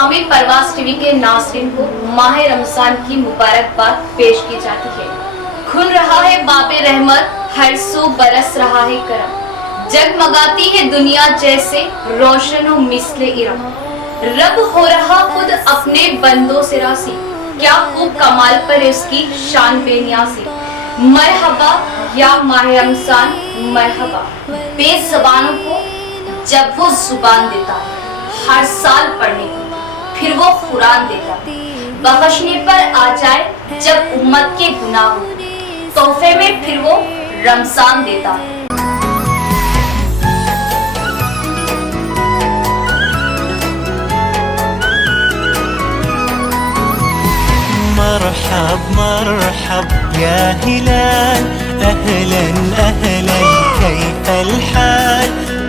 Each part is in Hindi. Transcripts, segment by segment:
तमामी परवाज़ टीवी के नाज़रीन को माह रमजान की मुबारकबाद पेश की जाती है। खुल रहा है बाबे रहमत, हर सो बरस रहा है करम, जगमगाती है दुनिया जैसे रोशन व मिसले इरम। रब हो रहा खुद अपने बंदों से रासी, क्या खूब कमाल पर उसकी शान बेनियासी। मरहबा या माह रमजान मरहबा, बेज़बानों को जब वो जुबान देता है हर साल पढ़ने को, फिर वो कुरान देता है बख्शने पर आ जाए जब उम्मत के गुनाह हो, तोहफे में फिर वो रमजान देता है। मरहब मरहब या हिलाल, अहलन अहलन कैफल हाल,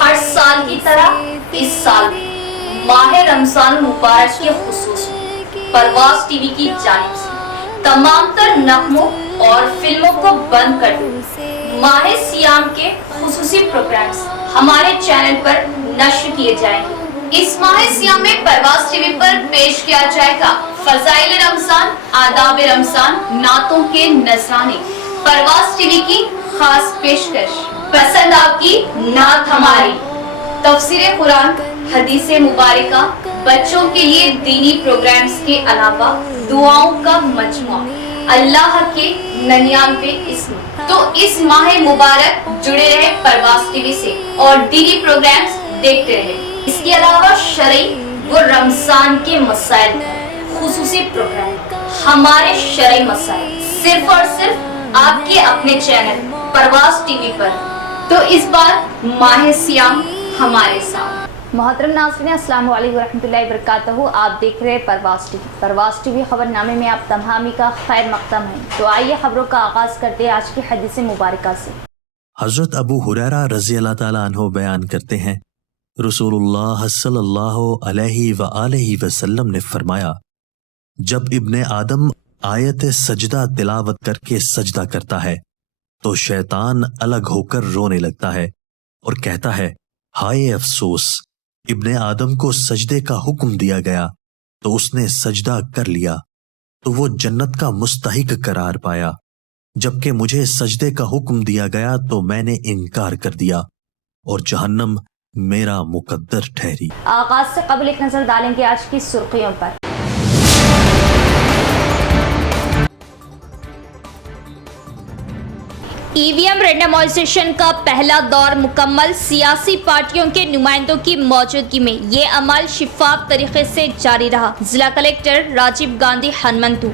हर साल की तरह इस साल माह रमजान मुबारक के खुसूस परवाज़ टीवी की जानिब से तमाम तर नगमों और फिल्मों को बंद कर दो। माह सियाम के खुसूसी प्रोग्राम्स हमारे चैनल पर नश्र किए जाएंगे। इस माह सियाम में परवाज़ टीवी पर पेश किया जाएगा फज़ाइल रमजान, आदाब रमजान, नातों के नजराने। परवाज़ टीवी की खास पेशकश, पसंद आपकी नात हमारी, तफसीर कुरान, हदीसे मुबारका, बच्चों के लिए दीनी प्रोग्राम्स के अलावा दुआओं का मजमुआ, अल्लाह के 99 इस्म। तो इस माह मुबारक जुड़े रहे परवाज़ टीवी से और दीनी प्रोग्राम्स देखते रहे। इसके अलावा शरई व रमजान के मसाइल खुसूसी प्रोग्राम, हमारे शरई मसाइल सिर्फ और सिर्फ आपके अपने चैनल परवाज़ टीवी पर। तो इस बार माह सियाम हमारे साथ। मोहतरम नाज़रीन, अस्सलाम वालेकुम रहमतुल्लाहि व बरकातहू। आप देख रहे हैं परवाज़ टीवी। परवाज़ टीवी खबरनामे में आप तमामी का खैर मक़दम है। तो आइए खबरों का आगाज़ करते हैं आज की हदीस मुबारका से। हज़रत अबू हुरैरा रज़ी अल्लाह ताला अन्हु बयान करते हैं, रसूलुल्लाह सल्लल्लाहु अलैहि व आलिहि वसल्लम ने फरमाया, जब इब्ने आदम आयत सजदा तिलावत करके सजदा करता है तो शैतान अलग होकर रोने लगता है और कहता है, हाय अफसोस, इब्ने आदम को सजदे का हुक्म दिया गया तो उसने सजदा कर लिया तो वो जन्नत का मुस्तहिक करार पाया, जबकि मुझे सजदे का हुक्म दिया गया तो मैंने इनकार कर दिया और जहन्नम मेरा मुकद्दर ठहरी। आगाज से कबल एक नजर डालेंगे आज की सुर्खियों पर। ईवीएम रेंडमाइजेशन का पहला दौर मुकम्मल, सियासी पार्टियों के नुमाइंदों की मौजूदगी में ये अमल शिफाफ तरीके से जारी रहा। जिला कलेक्टर राजीव गांधी हनुमंतु।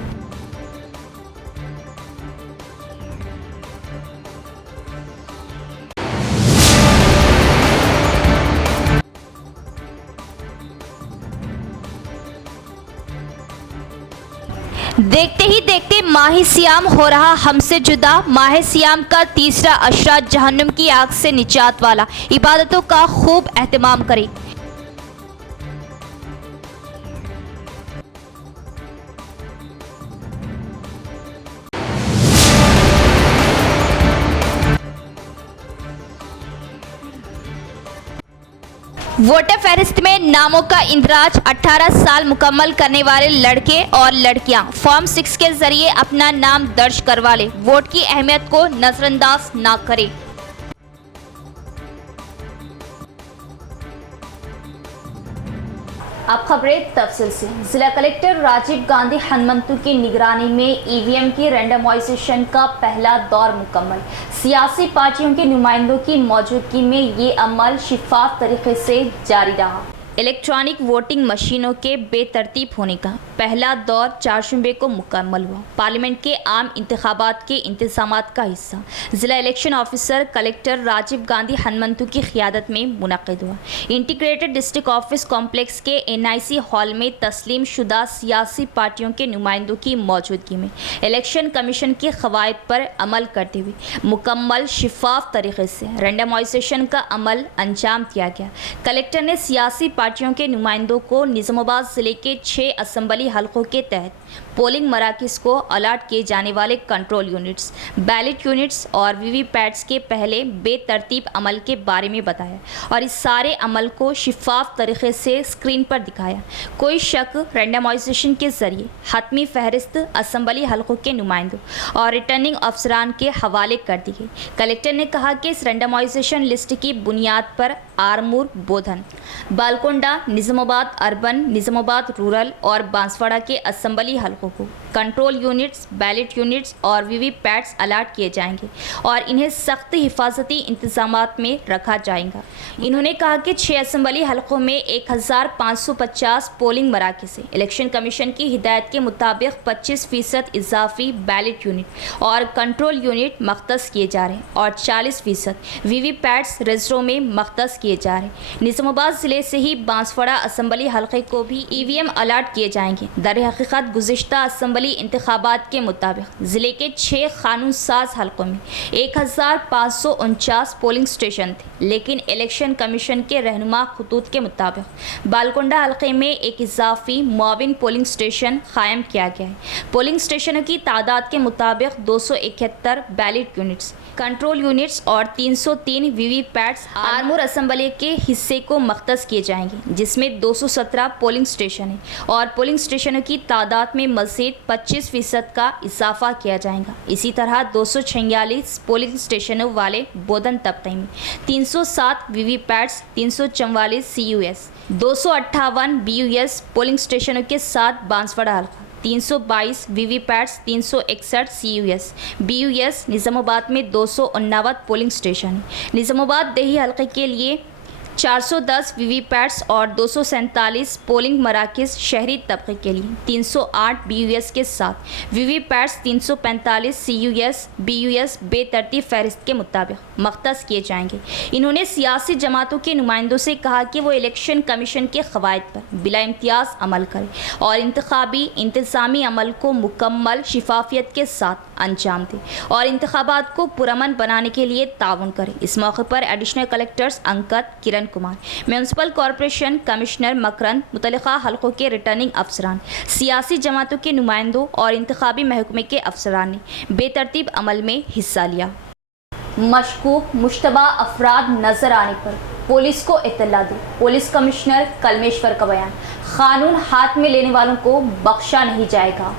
देखते ही देखते माह सियाम हो रहा हमसे जुदा। माह सियाम का तीसरा अशरा जहन्नुम की आग से निजात वाला। इबादतों का खूब एहतमाम करें। वोटर फहरिस्त में नामों का इंदराज 18 साल मुकम्मल करने वाले लड़के और लड़कियां फॉर्म 6 के जरिए अपना नाम दर्ज करवा लें। वोट की अहमियत को नजरअंदाज ना करें। अब खबरें तफसील से। जिला कलेक्टर राजीव गांधी हनुमंतु की निगरानी में ईवीएम की रेंडमाइजेशन का पहला दौर मुकम्मल, सियासी पार्टियों के नुमाइंदों की मौजूदगी में ये अमल शिफाफ तरीके से जारी रहा। इलेक्ट्रॉनिक वोटिंग मशीनों के बेतरतीब होने का पहला दौर 4 शुबे को मुकम्मल हुआ। पार्लियामेंट के आम इंतखाबात के इंतजामात का हिस्सा जिला election officer collector Rajiv Gandhi Hanumanthu की क़ियादत में मुनक़िद हुआ। इंटीग्रेटेड डिस्ट्रिक्ट ऑफिस कॉम्प्लेक्स के NIC हॉल में तस्लीम शुदा सियासी पार्टियों के नुमाइंदों की मौजूदगी में इलेक्शन कमीशन की क़वायद पर अमल करते हुए मुकम्मल शिफाफ तरीके से रेंडमाइजेशन का अमल अंजाम दिया गया। कलेक्टर ने सियासी पार्टियों के नुमाइंदों को निज़ामाबाद ज़िले के 6 असम्बली हलकों के तहत पोलिंग मराकज़ को अलॉट किए जाने वाले कंट्रोल यूनिट्स, बैलेट यूनिट्स और वीवीपैट्स के पहले बेतरतीब अमल के बारे में बताया और इस सारे अमल को शिफाफ तरीके से स्क्रीन पर दिखाया। कोई शक रैंडमाइजेशन के जरिए हतमी फहरिस्त असम्बली हलकों के नुमाइंदों और रिटर्निंग अफसरान के हवाले कर दी गई। कलेक्टर ने कहा कि इस रैंडमाइजेशन लिस्ट की बुनियाद पर आरमूर, बोधन, बालकोंडा, निज़ामाबाद अर्बन, निज़ामाबाद रूरल और बांसवाड़ा के असम्बली हलकों को कंट्रोल यूनिट्स, बैलेट यूनिट्स और वीवीपैट्स अलॉट किए जाएंगे और इन्हें सख्त हिफाजती इंतजामात में रखा जाएगा। इन्होंने कहा कि 6 असम्बली हलकों में 1550 पोलिंग मराकज़ से इलेक्शन कमीशन की हिदायत के मुताबिक 25% इजाफी बैलेट यूनिट और कंट्रोल यूनिट मख्तस किए जा रहे हैं और 40% वीवीपैट्स रजिस्टरों में मख्तस किए जा रहे हैं। निज़ामाबाद ज़िले से ही बांसवाड़ा असम्बली हलके को भी ईवीएम अलॉट किए जाएंगे। दरहकीकत गुज़िश्ता असम्बली इंतखाबात के मुताबिक ज़िले के 6 कानून साज हलकों में 1549 पोलिंग स्टेशन थे, लेकिन इलेक्शन कमीशन के रहनुमा खतूत के मुताबिक बालकोंडा हलके में एक इजाफी मुआविन पोलिंग स्टेशन कायम किया गया है। पोलिंग स्टेशनों की तादाद के मुताबिक 271 बैलेट यूनिट्स, कंट्रोल यूनिट्स और 303 वीवीपैट्स आरमूर असम्बली के हिस्से को मख्तस किए जाएंगे, जिसमें 217 पोलिंग स्टेशन है और पोलिंग स्टेशनों की तादाद में मज़ीद 25% का इजाफा किया जाएगा। इसी तरह 246 पोलिंग स्टेशनों वाले बोधन तबके में 307 वीवीपैट्स, 344 CUS, 258 BUS पोलिंग स्टेशनों के साथ बांसवाड़ा हल्का, 322 वीवीपैट्स, 361 CUS, BUS निज़ामाबाद में 289 पोलिंग स्टेशन है। निज़ामाबाद देही हल्के के लिए 410 वीवीपैट्स और 247 पोलिंग मराकज़ शहरी तबके के लिए 308 BUS के साथ वीवीपैट्स, 345 CUS, BUS बेतरतीब फहरिस्त के मुताबिक मख्तस किए जाएंगे। इन्होंने सियासी जमातों के नुमाइंदों से कहा कि वो इलेक्शन कमीशन के क़वाइद पर बिला इम्तियाज़ अमल करें और इंतखाबी इंतज़ामी अमल को मुकम्मल शिफाफियत के साथ अंजाम दें और इंतखाबात को पुरअमन बनाने के लिए ताउन करें। इस मौके पर additional collectors अंकत, Kiran Kumar, municipal corporation commissioner मकरंद, मुतल्लिका हलकों के रिटर्निंग अफसरान, सियासी जमातों के नुमाइंदों और इंतखाबी महकमे के अफसरान ने बेतरतीब अमल में हिस्सा लिया। मशकूक मुश्तबा अफराद नजर आने पर पुलिस को इत्तला दी। पुलिस कमिश्नर कलमेश्वर का बयान, कानून हाथ में लेने वालों को बख्शा नहीं जाएगा।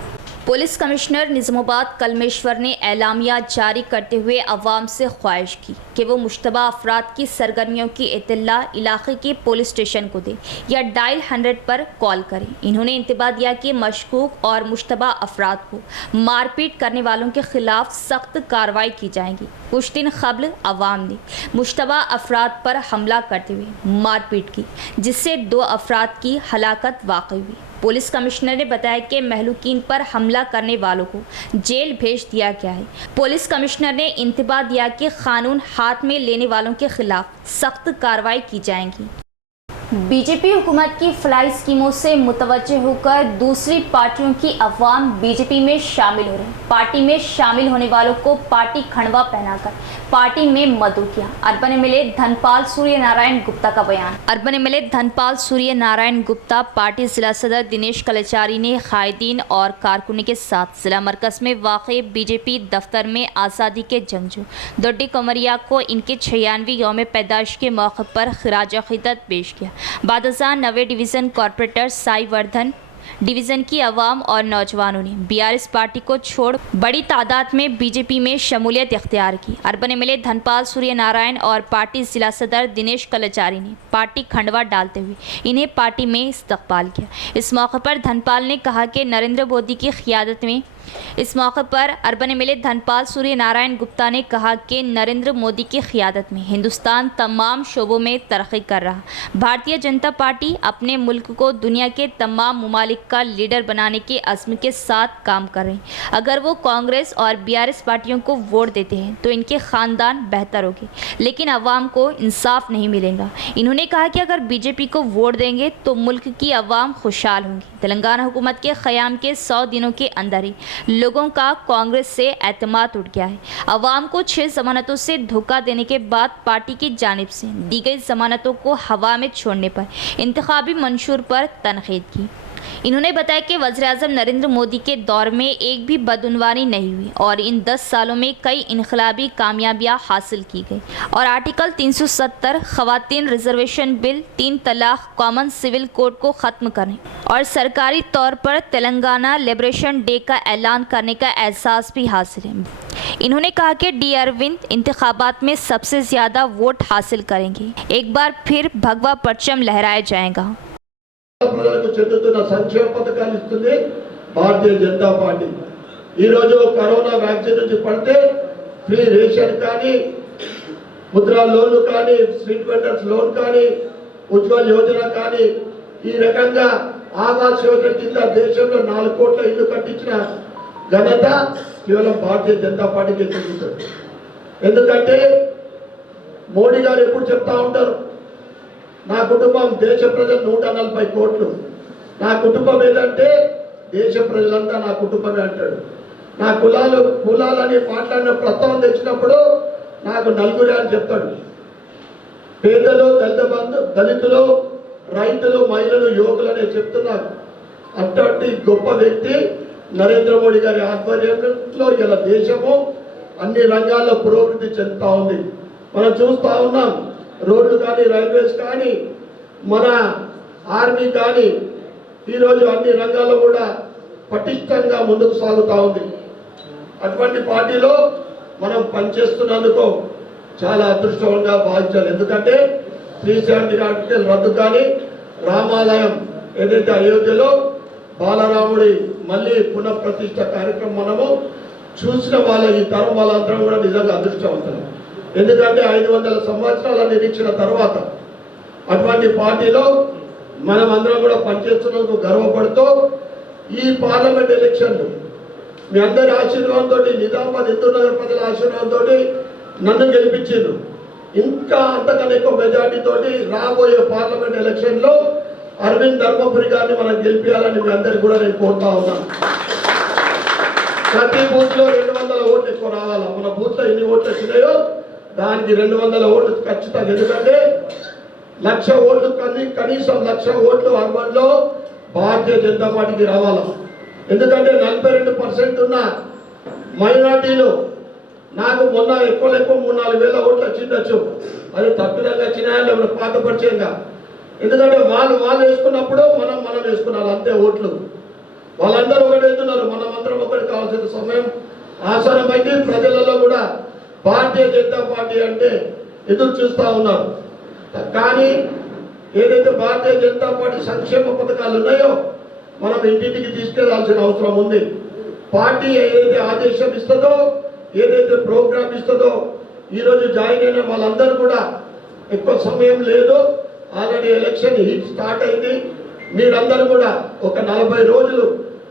पुलिस कमिश्नर निज़ामाबाद कलमेश्वर ने एलामिया जारी करते हुए अवाम से ख्वाहिश की कि वो मुश्तबा अफराद की सरगर्मियों की इत्तला इलाके के पुलिस स्टेशन को दें या डायल 100 पर कॉल करें। इन्होंने इंतबाह दिया कि मशकूक और मुश्तबा अफराद को मारपीट करने वालों के खिलाफ सख्त कार्रवाई की जाएगी। कुछ दिन कबल अवाम ने मुश्तबा अफराद पर हमला करते हुए मारपीट की, जिससे 2 अफराद की हलाकत वाक़ई हुई। पुलिस कमिश्नर ने बताया कि महलूकीन पर हमला करने वालों को जेल भेज दिया गया है। पुलिस कमिश्नर ने इंतबाह दिया कि कानून हाथ में लेने वालों के खिलाफ सख्त कार्रवाई की जाएगी। बीजेपी हुकूमत की फलाई स्कीमों से मुतवज्जे होकर दूसरी पार्टियों की अवाम बीजेपी में शामिल हो रहे हैं। पार्टी में शामिल होने वालों को पार्टी खंडवा पहनाकर पार्टी में मदऊ किया। अर्बन एमएलए धनपाल सूर्य नारायण गुप्ता का बयान। Urban MLA Dhanpal Surya Narayan Gupta party जिला सदर दिनेश कलचारी ने कायदीन और कारकुनों के साथ जिला मरकज में वाक़े बीजेपी दफ्तर में आज़ादी के जंगजू दोड्डी कमरिया को इनके 96वीं यौम पैदाइश के मौके पर खिराज अक़ीदत पेश किया। बादशाह नवे division corporator Sai Vardhan division की अवाम और नौजवानों ने बीआरएस पार्टी को छोड़ बड़ी तादाद में बीजेपी में शमूलियत इख्तियार की। अर्बन एमएलए धनपाल सूर्य नारायण और पार्टी जिला सदर दिनेश कलचारी ने पार्टी खंडवा डालते हुए इन्हें पार्टी में इस्तकबाल किया। इस मौके पर धनपाल ने कहा कि नरेंद्र मोदी की क़ियादत में इस मौके पर अर्बन एमएलए धनपाल सूर्य नारायण गुप्ता ने कहा कि नरेंद्र मोदी की क़ियादत में हिंदुस्तान तमाम शोबों में तरक्की कर रहा। भारतीय जनता पार्टी अपने मुल्क को दुनिया के तमाम ममालिक का लीडर बनाने के अज़्म के साथ काम कर रहे हैं। अगर वो कांग्रेस और बीआरएस पार्टियों को वोट देते हैं तो इनके ख़ानदान बेहतर होंगे, लेकिन अवाम को इंसाफ नहीं मिलेगा। इन्होंने कहा कि अगर बीजेपी को वोट देंगे तो मुल्क की अवाम खुशहाल होंगी। तेलंगाना हुकूमत के क़याम के 100 दिनों के अंदर ही लोगों का कांग्रेस से एतमाद उठ गया है। अवाम को 6 ज़मानतों से धोखा देने के बाद पार्टी की जानिब से दी गई ज़मानतों को हवा में छोड़ने पर इंतखाबी मंशूर पर तनकीद की। इन्होंने बताया कि वज़ीर-ए-आज़म नरेंद्र मोदी के दौर में एक भी बदउनवानी नहीं हुई और इन 10 सालों में कई इनकलाबी कामयाबियां हासिल की गई और आर्टिकल 370 ख़वातीन रिजर्वेशन बिल, 3 तलाक, कॉमन सिविल कोड को ख़त्म करने और सरकारी तौर पर तेलंगाना लिबरेशन डे का ऐलान करने का एहसास भी हासिल है। इन्होंने कहा कि डी अरविंद इंतखाबात में सबसे ज़्यादा वोट हासिल करेंगे, एक बार फिर भगवा परचम लहराया जाएगा। ప్రజలకు చెందుతున్న సంక్షేమ పథకాలు ఇస్తుంది భారతీయ జనతా పార్టీ। ఈ రోజు కరోనా వ్యాక్సిన్ నుంచి పడితే ఫ్రీ రేషన్ కానీ, ముద్రా లోన్లు కానీ, స్ట్రీట్ వెండర్స్ లోన్ కానీ, ఉజ్వల్ యోజన కానీ, ఈ రకంగా ఆవాస్ యోజన కింద దేశంలో 4 కోట్ల ఇల్లు కట్టించిన ఘనత కేవలం భారతీయ జనతా పార్టీకి చెందుతుంది। ఎందుకంటే మోడీ గారు ఎప్పుడు చెప్తా ఉంటారు, నా కుటుంబం దేశ ప్రజలు 140 కోట్లు, నా కుటుంబం ఏదంటే దేశ ప్రజలంతా నా కుటుంబమే అంటాడు। నా కులాలని మాట్లాడిన ప్రస్తావన తెచ్చినప్పుడు నాకు నలుగురే అని చెప్తాడు। పేదలు, దళితులు, రైతులు, మహిళలు, యువకులనే చెప్తున్నారు। అటువంటి గొప్ప వ్యక్తి నరేంద్ర మోడీ గారి ఆధ్వర్యంలో ఇలా దేశము అన్ని రంగాల్లో పురోగతి చెందుతా ఉంది। మనం చూస్తూ ఉన్నాం, రోడ్లు కానీ, రైల్వేస్ కానీ, మన ఆర్మీ కానీ ఈరోజు అన్ని రంగాల్లో కూడా పటిష్టంగా ముందుకు సాగుతూ ఉంది। అటువంటి పార్టీలో మనం పనిచేస్తున్నందుకు చాలా అదృష్టంగా భావించాలి। ఎందుకంటే 370 ఆర్టికల్ రద్దు కానీ, రామాలయం ఏదైతే అయోధ్యలో బాలరాముడి మళ్ళీ పునఃప్రతిష్ఠ కార్యక్రమం మనము చూసిన వాళ్ళ ఈ తరం వాళ్ళందరం కూడా నిజంగా అదృష్టవంతులు। ఎందుకంటే 500 సంవత్సరాల నిరీక్షణ తర్వాత అటువంటి పార్టీలో మనం అందరం కూడా పనిచేస్తున్నందుకు గర్వపడుతూ ఈ పార్లమెంట్ ఎలక్షన్లు మీ అందరి ఆశీర్వాదంతో, నిజామాబాద్ హిందూ నగర్ ప్రజల ఆశీర్వాదంతో నన్ను గెలిపించారు। ఇంకా అంతకన్నా ఎక్కువ మెజార్టీతో రాబోయే పార్లమెంట్ ఎలక్షన్లో అరవింద్ ధర్మపురి గారిని మనం గెలిపించాలని మీ అందరికి కూడా నేను కోరుతా ఉన్నాను। ప్రతి బూత్ లో 200 ఓట్లు ఎక్కువ రావాలా। మన బూత్ లో ఎన్ని ఓట్లు వచ్చినాయో దానికి 200 ఓట్లు ఖచ్చితంగా। ఎందుకంటే 1,00,000 ఓట్లు కనీసం 1,00,000 ఓట్లు అర్బన్ లో భారతీయ జనతా పార్టీకి రావాలా। ఎందుకంటే 42% ఉన్న మైనార్టీలు నాకు మొన్న ఎక్కువ 3-4 వేల ఓట్లు వచ్చిండొచ్చు, అది తప్పిదంగా వచ్చినాయా లేకపోతే పాత పరిచయంగా। ఎందుకంటే వాళ్ళు వేసుకున్నప్పుడు మనం వేసుకున్నారు అంతే ఓట్లు। వాళ్ళందరూ ఒకటి వెళ్తున్నారు, మనం అందరం ఒకటి కావాల్సిన సమయం ఆసనమైంది। ప్రజలలో కూడా భారతీయ జనతా పార్టీ అంటే ఎదురు చూస్తూ ఉన్నారు। కానీ ఏదైతే భారతీయ జనతా పార్టీ సంక్షేమ పథకాలు ఉన్నాయో మనం ఇంటింటికి తీసుకెళ్లాల్సిన అవసరం ఉంది। పార్టీ ఏదైతే ఆదేశం ఇస్తుందో, ఏదైతే ప్రోగ్రామ్ ఇస్తుందో, ఈరోజు జాయిన్ అయిన వాళ్ళందరూ కూడా ఎక్కువ సమయం లేదు, ఆల్రెడీ ఎలక్షన్ హీట్ స్టార్ట్ అయింది। మీరందరూ కూడా ఒక 40 రోజులు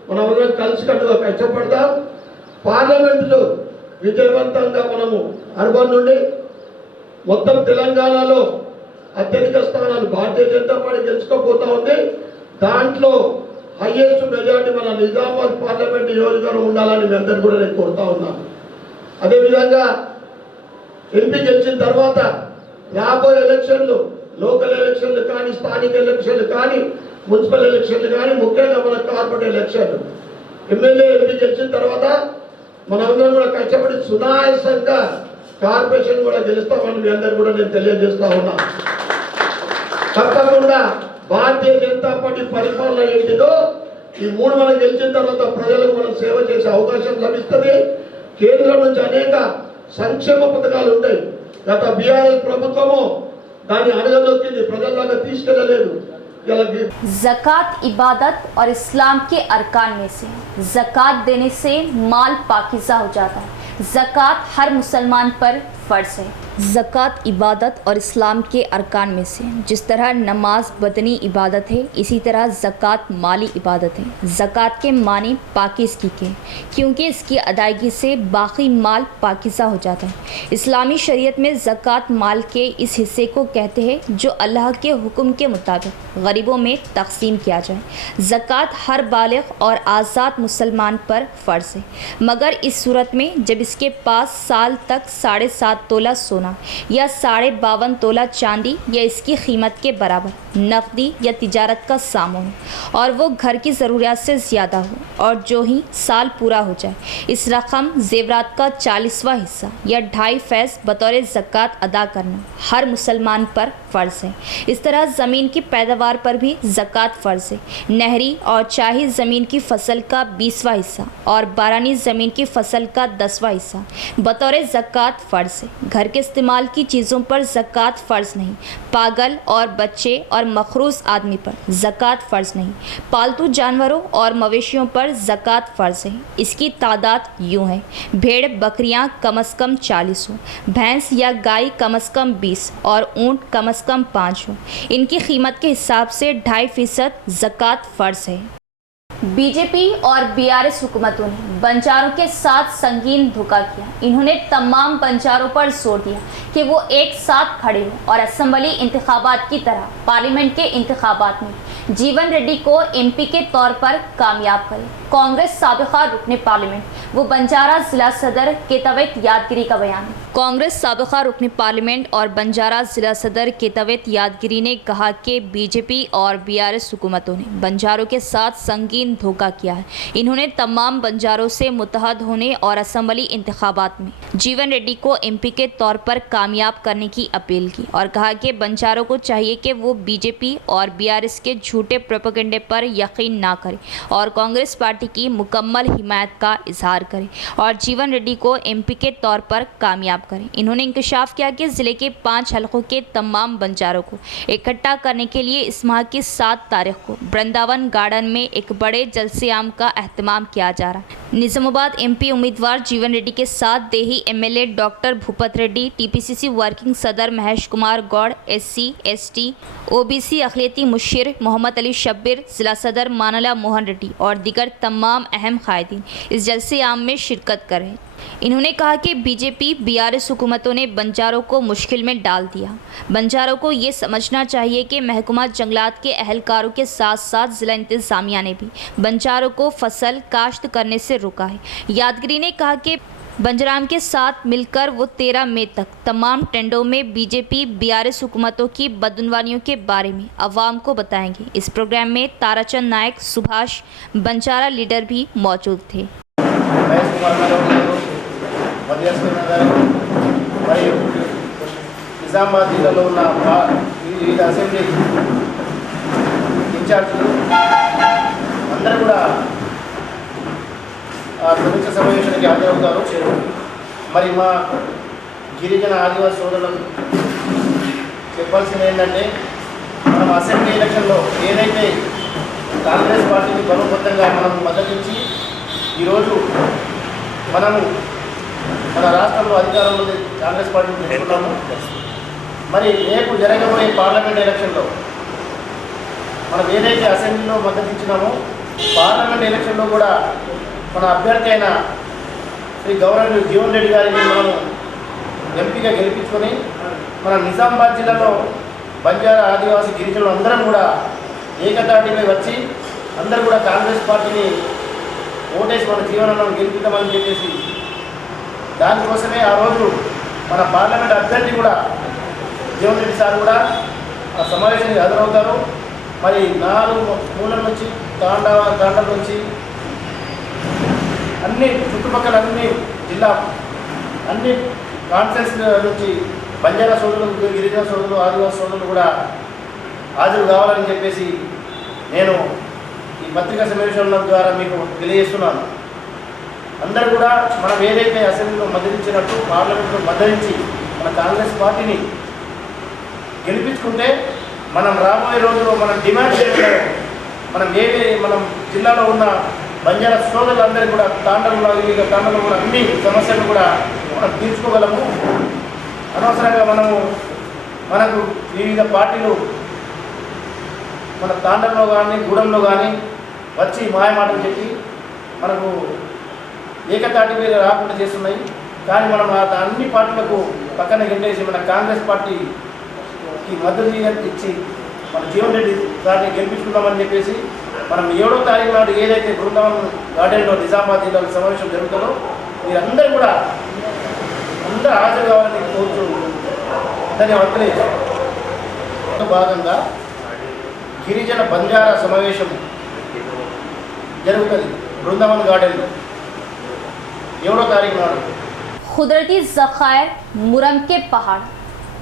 మనం కలిసికట్టుగా కష్టపడదాం। పార్లమెంట్లో విజయవంతంగా మనము అర్బన్ నుండి మొత్తం తెలంగాణలో అత్యధిక స్థానాలు భారతీయ జనతా పార్టీ గెలుచుకోబోతా ఉంది। దాంట్లో హైయెస్ట్ మెజార్టీ మన నిజామాబాద్ పార్లమెంట్ నియోజకవర్గం ఉండాలని మీ అందరికీ కూడా నేను కోరుతా ఉన్నాను। అదేవిధంగా ఎంపీ గెలిచిన తర్వాత రాబోయే ఎలక్షన్లు, లోకల్ ఎలక్షన్లు కానీ, స్థానిక ఎలక్షన్లు కానీ, మున్సిపల్ ఎలక్షన్లు కానీ, ముఖ్యంగా మన కార్పొరేట్ ఎలక్షన్లు, ఎమ్మెల్యే ఎంపీ గెలిచిన తర్వాత మనందరం కూడా కష్టపడి సునాయాసంగా కార్పొరేషన్ కూడా గెలుస్తామని మీ అందరికీ కూడా నేను తెలియజేస్తా ఉన్నా। తప్పకుండా భారతీయ జనతా పార్టీ పరిపాలన ఏంటిదో ఈ 3 మనం గెలిచిన తర్వాత ప్రజలకు మనం సేవ చేసే అవకాశం లభిస్తుంది। కేంద్రం నుంచి అనేక సంక్షేమ పథకాలు ఉంటాయి। గత బీఆర్ఎస్ ప్రభుత్వము దాన్ని అణగదొక్కింది, ప్రజల్లాగా తీసుకెళ్ళలేదు। ज़कात इबादत और इस्लाम के अरकान में से, ज़कात देने से माल पाकीज़ा हो जाता है। ज़कात हर मुसलमान पर फ़र्ज़ है। ज़कात इबादत और इस्लाम के अरकान में से, जिस तरह नमाज बदनी इबादत है, इसी तरह ज़कात माली इबादत है। ज़कात के मानी पाकीज़गी के, क्योंकि इसकी अदायगी से बाकी माल पाकीज़ा हो जाता है। इस्लामी शरीयत में ज़कात माल के इस हिस्से को कहते हैं जो अल्लाह के हुक्म के मुताबिक गरीबों में तकसीम किया जाए। ज़कात हर बालिग और आज़ाद मुसलमान पर फ़र्ज़ है, मगर इस सूरत में जब इसके पास साल तक 7.5 तोला सोना या 52.5 तोला चांदी या इसकी कीमत के बराबर नकदी या तिजारत का सामान हो और वो घर की ज़रूरियात से ज़्यादा हो और जो ही साल पूरा हो जाए इस रकम ज़ेवरात का 40वां हिस्सा या 2.5% बतौर ज़कात अदा करना हर मुसलमान पर फ़र्ज़ है। इस तरह ज़मीन की पैदावार पर भी ज़कात फ़र्ज़ है। नहरी और चाही ज़मीन की फसल का 20वां हिस्सा और बारानी ज़मीन की फसल का 10वां हिस्सा बतौर ज़कात फ़र्ज़ है। घर के इस्तेमाल की चीज़ों पर ज़कात फ़र्ज़ नहीं। पागल और बच्चे और मखरूज़ आदमी पर ज़कात फ़र्ज़ नहीं। पालतू जानवरों और मवेशियों पर ज़कात फ़र्ज़ है। इसकी तादाद यूँ है: भेड़ बकरियाँ कम से कम 40 हो, भैंस या गाय कम से कम 20 और ऊँट कम से कम 5 हो। इनकी कीमत के हिसाब से 2.5% ज़कात फ़र्ज़ है। बीजेपी और बीआरएस हुकूमतों ने बंजारों के साथ संगीन धोखा किया। इन्होंने तमाम बंजारों पर जोर दिया कि वो एक साथ खड़े हों और असेंबली इंतखाबात की तरह पार्लियामेंट के इंतखाबात में जीवन रेड्डी को एमपी के तौर पर कामयाब करें। कांग्रेस साबिका रुकने पार्लियामेंट वो बंजारा जिला सदर के तवेत यादगिरी का बयान है। कांग्रेस साबिका रुकने पार्लियामेंट और बंजारा जिला सदर के तवेत यादगिरी ने कहा कि बीजेपी और बीआरएस हुकूमतों ने बंजारों के साथ संगीन धोखा किया है। इन्होंने तमाम बंजारों से मुत्तहद होने और असेंबली इंतखाबात में जीवन रेड्डी को एमपी के तौर पर कामयाब करने की अपील की और कहा कि बंजारों को चाहिए कि वो बीजेपी और बीआरएस के झूठे प्रोपेगेंडे पर यकीन ना करें और कांग्रेस पार्टी की मुकम्मल हिमायत का इजहार करें और जीवन रेड्डी को एमपी के तौर पर कामयाब करें। इन्होंने इंकशाफ किया कि ज़िले के 5 हलकों के तमाम बंजारों को इकट्ठा करने के लिए इस माह की 7 तारीख को वृंदावन गार्डन में एक बड़े जलसे आम का एहतमाम किया जा रहा है। निजामाबाद एमपी उम्मीदवार जीवन रेड्डी के साथ देही MLA doctor Bhupat Reddy, TPCC working सदर Mahesh Kumar Goud, SC, ST, OBC अखिलती मुशीर मोहम्मद अली शब्बीर, जिला सदर मानला मोहन रेड्डी और दीगर तमाम अहम कायदीन इस जलसे आम में शिरकत कर रहे हैं। इन्होंने कहा कि बीजेपी बीआरएस हुकूमतों ने बंजारों को मुश्किल में डाल दिया। बंजारों को ये समझना चाहिए कि महकमा जंगलात के अहलकारों के साथ साथ ज़िला इंतज़ामिया ने भी बंजारों को फसल काश्त करने से रोका है। यादगिरी ने कहा कि बंजराम के साथ मिलकर वो 13 मई तक तमाम टेंडों में बीजेपी बीआरएस हुकूमतों की बदनवानियों के बारे में अवाम को बताएंगे। इस प्रोग्राम में ताराचंद नायक, सुभाष बंजारा लीडर भी मौजूद थे। నిజామాబాద్ జిల్లాలో ఉన్న వివిధ అసెంబ్లీ ఇన్ఛార్జీలు అందరూ కూడా సమీక్ష సమావేశానికి హాజరవుతారు. మరి మా గిరిజన ఆదివాసీ సోదరులకు చెప్పాల్సింది ఏంటంటే, మనం అసెంబ్లీ ఎలక్షన్లో ఏదైతే కాంగ్రెస్ పార్టీని బలోపేతంగా మనం మద్దతించి ఈరోజు మనము మన రాష్ట్రంలో అధికారంలో కాంగ్రెస్ పార్టీని తెచ్చుకున్నాము. మరి రేపు జరగబోయే పార్లమెంట్ ఎలక్షన్లో మనం ఏదైతే అసెంబ్లీలో మద్దతు ఇచ్చినామో పార్లమెంట్ ఎలక్షన్లో కూడా మన అభ్యర్థి అయిన శ్రీ గవర్నర్ జీవన్ రెడ్డి గారిని మనము ఎంపీగా గెలిపించుకొని మన నిజామాబాద్ జిల్లాలో బంజారా ఆదివాసీ గిరిజనులు అందరం కూడా ఏకతాటిపై వచ్చి అందరూ కూడా కాంగ్రెస్ పార్టీని ఓటేసి మన జీవనాన్ని గెలిపిద్దామని చెప్పేసి దానికోసమే ఆ రోజు మన పార్లమెంట్ అభ్యర్థి కూడా జీవన్ రెడ్డి సార్ కూడా ఆ సమావేశానికి హాజరవుతారు. మరి 4 మూలల నుంచి తాండా నుంచి అన్ని చుట్టుపక్కల అన్ని జిల్లా అన్ని కాన్ఫరెన్స్ నుంచి బంజారా సోదరులు, గిరిజన సోదరులు, ఆదివాసీ సోదరులు కూడా హాజరు కావాలని చెప్పేసి నేను ఈ పత్రికా సమావేశాల ద్వారా మీకు తెలియజేస్తున్నాను. అందరూ కూడా మనం ఏదైతే అసెంబ్లీలో మద్దతించినట్టు పార్లమెంట్లో మద్దతించి మన కాంగ్రెస్ పార్టీని గెలిపించుకుంటే మనం రాబోయే రోజుల్లో మనం డిమాండ్ చేయడం మనం మనం జిల్లాలో ఉన్న బంజారా సోదరులందరూ కూడా తాండలో వివిధ తాండలో కూడా అన్ని సమస్యలు కూడా మనం తీర్చుకోగలము. అనవసరంగా మనకు వివిధ పార్టీలు మన తాండలో కానీ గూడెంలో కానీ వచ్చి మాయమాటలు చెప్పి మనకు ఏకతాటి మీద రాకుండా చేస్తున్నాయి. కానీ మనం అన్ని పార్టీలకు పక్కన గెంటేసి మన కాంగ్రెస్ పార్టీకి మద్దతు ఇచ్చి మన జీవన్ రెడ్డి గారిని గెలిపించుకుందామని చెప్పేసి మనం 7వ తారీఖు నాడు ఏదైతే బృందావన్ గార్డెన్లో నిజామాబాద్ జిల్లాలో సమావేశం జరుగుతుందో మీరందరూ కూడా అందరూ హాజరు కావాలని కోరుతూ ధన్యవాదాలు. భాగంగా గిరిజన బంజారా సమావేశం జరుగుతుంది బృందావన్ గార్డెన్లో 7వ తారీఖు నాడు। कुदरती ज़खायर मुरम के पहाड़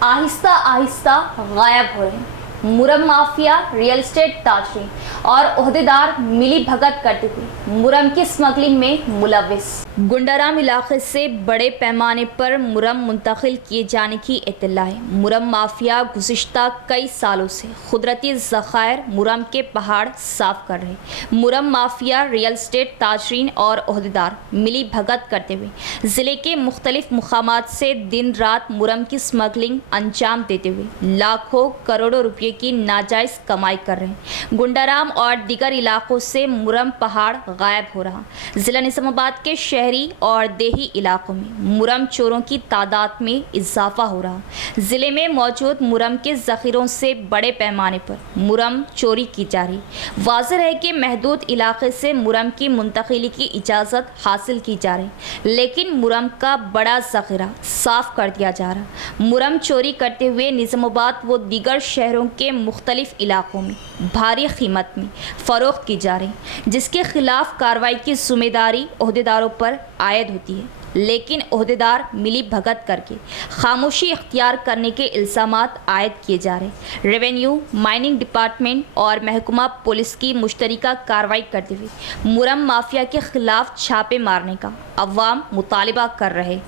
आहिस्ता आहिस्ता गायब हो रहे हैं। मुरम माफिया, रियल एस्टेट ताजरीन और ओहदेदार मिली भगत करते हुए मुरम की स्मगलिंग में मुलविस। गुंडाराम इलाके से बड़े पैमाने पर मुरम मुंतकिल किए जाने की इत्तला है। मुरम माफिया गुज़िश्ता कई सालों से कुदरती ज़खायर मुरम के पहाड़ साफ कर रहे। मुरम माफिया, रियल एस्टेट ताजरीन और ओहदेदार मिली भगत करते हुए ज़िले के मुख्तलिफ मुकामात से दिन रात मुरम की स्मगलिंग अंजाम देते हुए लाखों करोड़ों रुपये की नाजायज़ कमाई कर रहे हैं। गुंडाराम और दीगर इलाकों से मुरम पहाड़ गायब हो रहा। ज़िला निज़ामाबाद के शहरी और देही इलाकों में मुरम चोरों की तादाद में इजाफा हो रहा। ज़िले में मौजूद मुरम के ज़ख़ीरों से बड़े पैमाने पर मुरम चोरी की जा रही। वाज़ेह है कि महदूद इलाके से मुरम की मुंतकिली की इजाज़त हासिल की जा रही, लेकिन मुरम का बड़ा ज़ख़ीरा साफ़ कर दिया जा रहा। मुरम चोरी करते हुए निज़ामाबाद व दीगर शहरों के मुख्तलिफ इलाकों में भारी कीमत में फ़रोख्त की जा रही, जिसके खिलाफ कार्रवाई की जिम्मेदारी ओहदेदारों पर आयद होती है। लेकिन ओहदेदार मिली भगत करके खामोशी इख्तियार करने के इल्ज़ामात आयद किए जा रहे। रेवेन्यू, माइनिंग डिपार्टमेंट और महकमा पुलिस की मुश्तरका कार्रवाई करते हुए मुरम माफिया के खिलाफ छापे मारने का अवाम मुतालिबा कर रहे।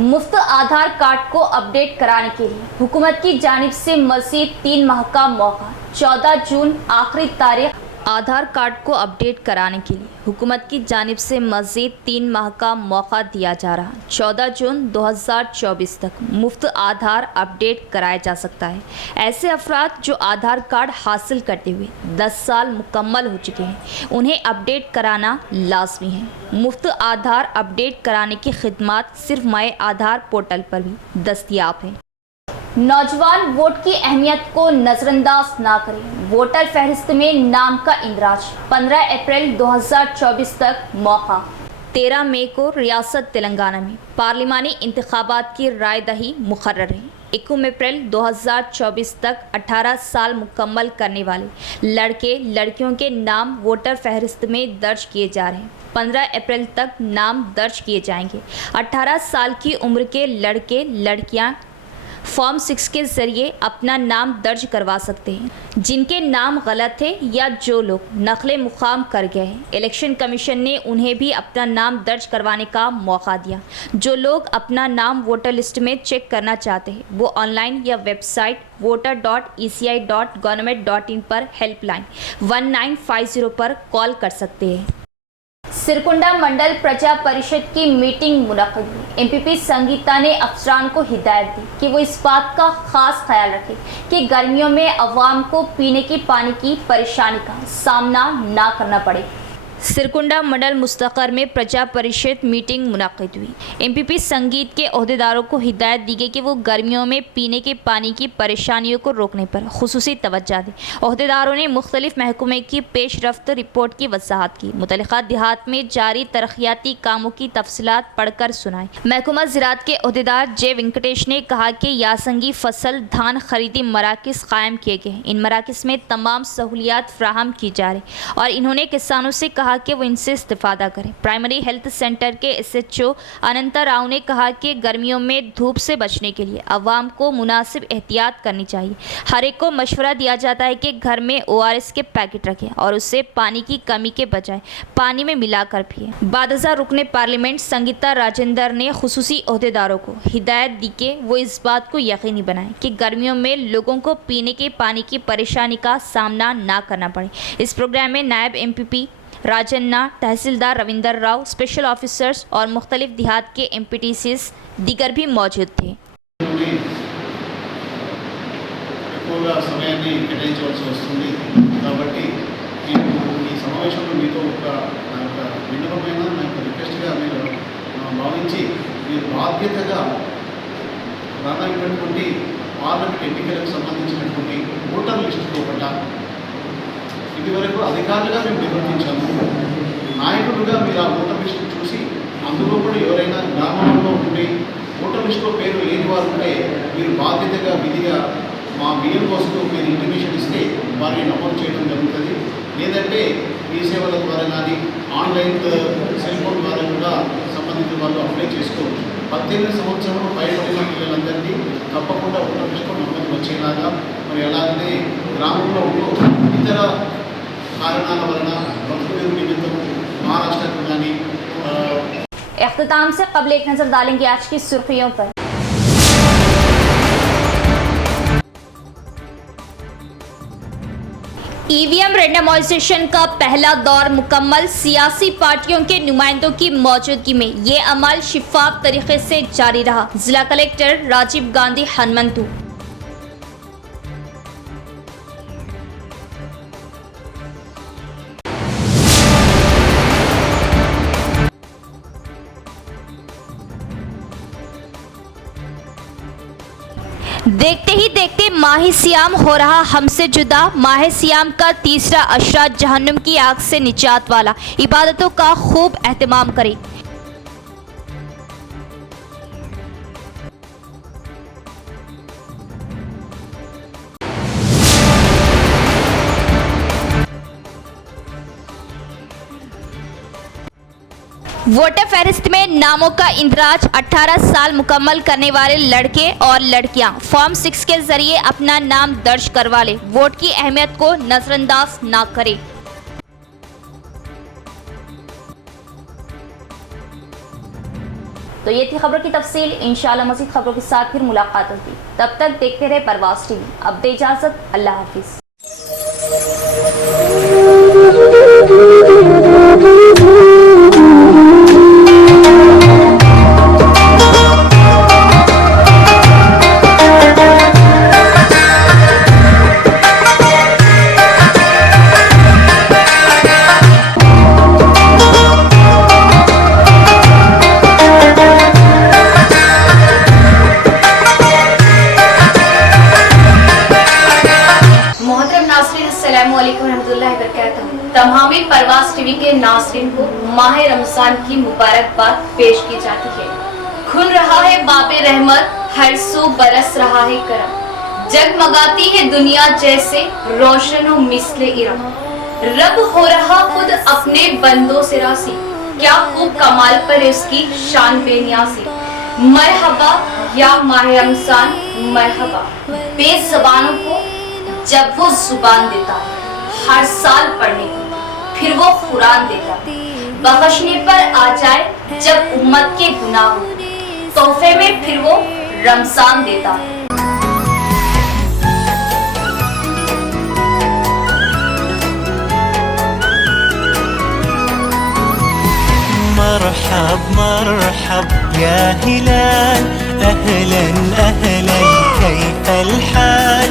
मुफ्त आधार कार्ड को अपडेट कराने के लिए हुकूमत की जानिब से मज़ीद 3 माह का मौका। 14 जून आखिरी तारीख। आधार कार्ड को अपडेट कराने के लिए हुकूमत की जानिब से मज़ीद 3 माह का मौका दिया जा रहा। 14 जून 2024 तक मुफ्त आधार अपडेट कराया जा सकता है। ऐसे अफराद जो आधार कार्ड हासिल करते हुए 10 साल मुकम्मल हो चुके हैं, उन्हें अपडेट कराना लाजमी है। मुफ्त आधार अपडेट कराने की खिदमात सिर्फ माय आधार पोर्टल पर भी दस्तयाब है। नौजवान वोट की अहमियत को नज़रअंदाज ना करें। वोटर फहरिस्त में नाम का इंदराज। 15 अप्रैल 2024 तक मौका। 13 मई को रियासत तेलंगाना में पार्लिमानी इंतखाबात की रायदही मुकर्रर है। 21 अप्रैल 2024 तक 18 साल मुकम्मल करने वाले लड़के लड़कियों के नाम वोटर फहरिस्त में दर्ज किए जा रहे हैं। 15 अप्रैल तक नाम दर्ज किए जाएंगे। 18 साल की उम्र के लड़के लड़कियां फॉर्म 6 के ज़रिए अपना नाम दर्ज करवा सकते हैं। जिनके नाम गलत है या जो लोग नकले मुकाम कर गए हैं, इलेक्शन कमीशन ने उन्हें भी अपना नाम दर्ज करवाने का मौका दिया। जो लोग अपना नाम वोटर लिस्ट में चेक करना चाहते हैं, वो ऑनलाइन या वेबसाइट voter.eci.government.in पर हेल्पलाइन 1950 पर कॉल कर सकते हैं। सिरकुंडा मंडल प्रजा परिषद की मीटिंग मुनक़्क़िद हुई। एमपीपी संगीता ने अफसरान को हिदायत दी कि वो इस बात का ख़ास ख्याल रखें कि गर्मियों में अवाम को पीने की पानी की परेशानी का सामना ना करना पड़े। सिरकुंडा मंडल मुस्तक़र में प्रजा परिषद मीटिंग मुनक़्क़िद हुई। एमपीपी संगीत के ओहदेदारों को हिदायत दी गई कि वो गर्मियों में पीने के पानी की परेशानियों को रोकने पर खुसूसी तवज्जो दें। ओहदेदारों ने मुख्तलिफ महकमे की पेशरफ्त रिपोर्ट की वजाहत की। मुतल्लिक़ा देहात में जारी तरक्याती कामों की तफसीलात पढ़कर सुनाई। महकमा ज़राअत के ओहदेदार जे वेंकटेश ने कहा कि यासंगी फसल धान खरीदी मराकज़ कायम किए गए हैं। इन मराकज़ में तमाम सहूलियात फ्राहम की जा रही और इन्होंने किसानों से कहा कि वो इनसे इस्तिफादा करें। प्राइमरी हेल्थ सेंटर के SHO अनंता राव ने कहा कि गर्मियों में धूप से बचने के लिए अवाम को मुनासिब एहतियात करनी चाहिए। हर एक को मशवरा दिया जाता है कि घर में ORS के पैकेट रखें और उससे पानी की कमी के बजाय पानी में मिलाकर पिए। बादजा रुकने पार्लियामेंट संगीता राजेंद्र ने खुसूसी ओहदेदारों को हिदायत दी कि वो इस बात को यकीनी बनाएं कि गर्मियों में लोगों को पीने के पानी की परेशानी का सामना ना करना पड़े। इस प्रोग्राम में नायब MPP राजन्ना, तहसीलदार रविंदर राव, स्पेशल ऑफिसर्स और मुख्तलिफ देहात के MPTCs दीगर भी मौजूद थे। ఎక్కువగా సమయాన్ని కేటాయించవలసి వస్తుంది కాబట్టి నేను ఈ సమావేశంలో మీతో ఒక విన్నపమైన నా యొక్క రిక్వెస్ట్గా మీరు భావించి మీరు బాధ్యతగా రానున్నటువంటి పార్లమెంట్ ఎన్నికలకు సంబంధించినటువంటి ఓటర్ లిస్టుతో పట్ల ఇదివరకు అధికారులుగా మేము నిర్వర్తించాము. నాయకులుగా మీరు ఆ ఓటర్ లిస్టును చూసి అందులో కూడా ఎవరైనా గ్రామంలో ఉండి ఓటర్ లిస్టులో పేరు లేని వారు ఉంటే మీరు బాధ్యతగా విధిగా మా బిఎల్ఓస్కు మీరు ఇంటిమేషన్ ఇస్తే వారిని నమోదు చేయడం జరుగుతుంది. లేదంటే ఈ సేవల ద్వారా కానీ ఆన్లైన్ సెల్ ఫోన్ ద్వారా కూడా సంబంధిత వాళ్ళు అప్లై చేసుకోవచ్చు. 18 సంవత్సరాలు పైబడిన పిల్లలందరినీ తప్పకుండా ఓటర్ నమోదు వచ్చేలాగా, మరి అలాగనే గ్రామంలో ఇతర కారణాల వలన బతుకు నిమిత్తం మహారాష్ట్రకు కానీ इख्तिताम से कबल एक नजर डालेंगे आज की सुर्खियों पर। ईवीएम रेंडमाइजेशन का पहला दौर मुकम्मल, सियासी पार्टियों के नुमाइंदों की मौजूदगी में ये अमल शिफाफ तरीके से जारी रहा। जिला कलेक्टर राजीव गांधी हनुमंतु। देखते ही देखते माही सियाम हो रहा हमसे जुदा। माहे सियाम का तीसरा अशरा जहन्नुम की आग से निजात वाला, इबादतों का खूब एहतमाम करें। वोटर फहरिस्त में नामों का इंदराज। 18 साल मुकम्मल करने वाले लड़के और लड़कियां फॉर्म 6 के जरिए अपना नाम दर्ज करवा ले। वोट की अहमियत को नजरअंदाज ना करें। तो ये थी खबरों की तफसील। इंशाअल्लाह मज़ीद खबरों के साथ फिर मुलाकात होगी। तब तक देखते रहे परवाज़ टीवी। अब दे इजाज़त, अल्लाह हाफिज़। तमामी परवाज़ टीवी के नाज़रीन को माह रमजान की मुबारकबाद पेश की जाती है। खुल रहा है बाबे रहमत, हर सू बरस रहा है करम, जगमगाती है दुनिया जैसे रोशन व मिस्ले इरम। रब हो रहा खुद अपने बंदों से रासी, क्या खूब कमाल पर इसकी शान बेनियासी। मरहबा या माह रमजान मरहबा, बेज़बानों को जब वो जुबान देता है हर साल पढ़ने को, फिर वो कुरान देता, बख्शने पर आ जाए जब उम्मत के गुनाह हो, तोहफे में फिर वो रमजान देता। मरहब मरहब या हिलाल, अहलन अहलन कैफल हाल,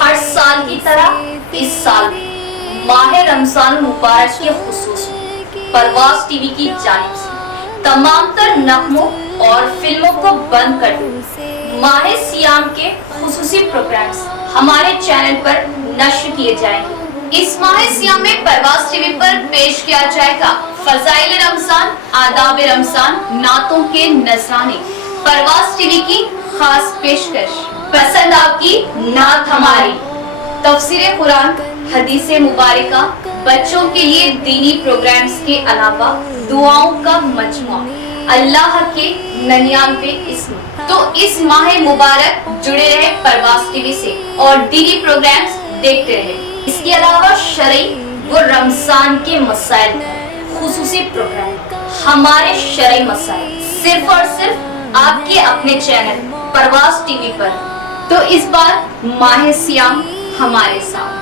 हर साल की तरह इस साल माह रमजान मुबारक के खुसूस परवाज़ टीवी की जानिब से तमाम तर नगमों और फिल्मों को बंद कर दो माह सियाम के खुसूसी प्रोग्राम्स हमारे चैनल पर नश्र किए जाएंगे। इस माह सियाम में परवाज़ टीवी पर पेश किया जाएगा फज़ाइल रमजान, आदाब रमजान, नातों के नजराने। परवाज़ टीवी की खास पेशकश, पसंद आपकी नात हमारी, तफसीर कुरान, हदीसे मुबारका, बच्चों के लिए दीनी प्रोग्राम्स के अलावा दुआओं का मजमुआ, अल्लाह के 99 इस्म। तो इस माह मुबारक जुड़े रहे परवाज़ टीवी से और दीनी प्रोग्राम्स देखते रहे। इसके अलावा शरई व रमजान के मसाइल खुसूसी प्रोग्राम, हमारे शरई मसाइल सिर्फ और सिर्फ आपके अपने चैनल परवाज़ टीवी पर। तो इस बार माह सियाम हमारे साथ।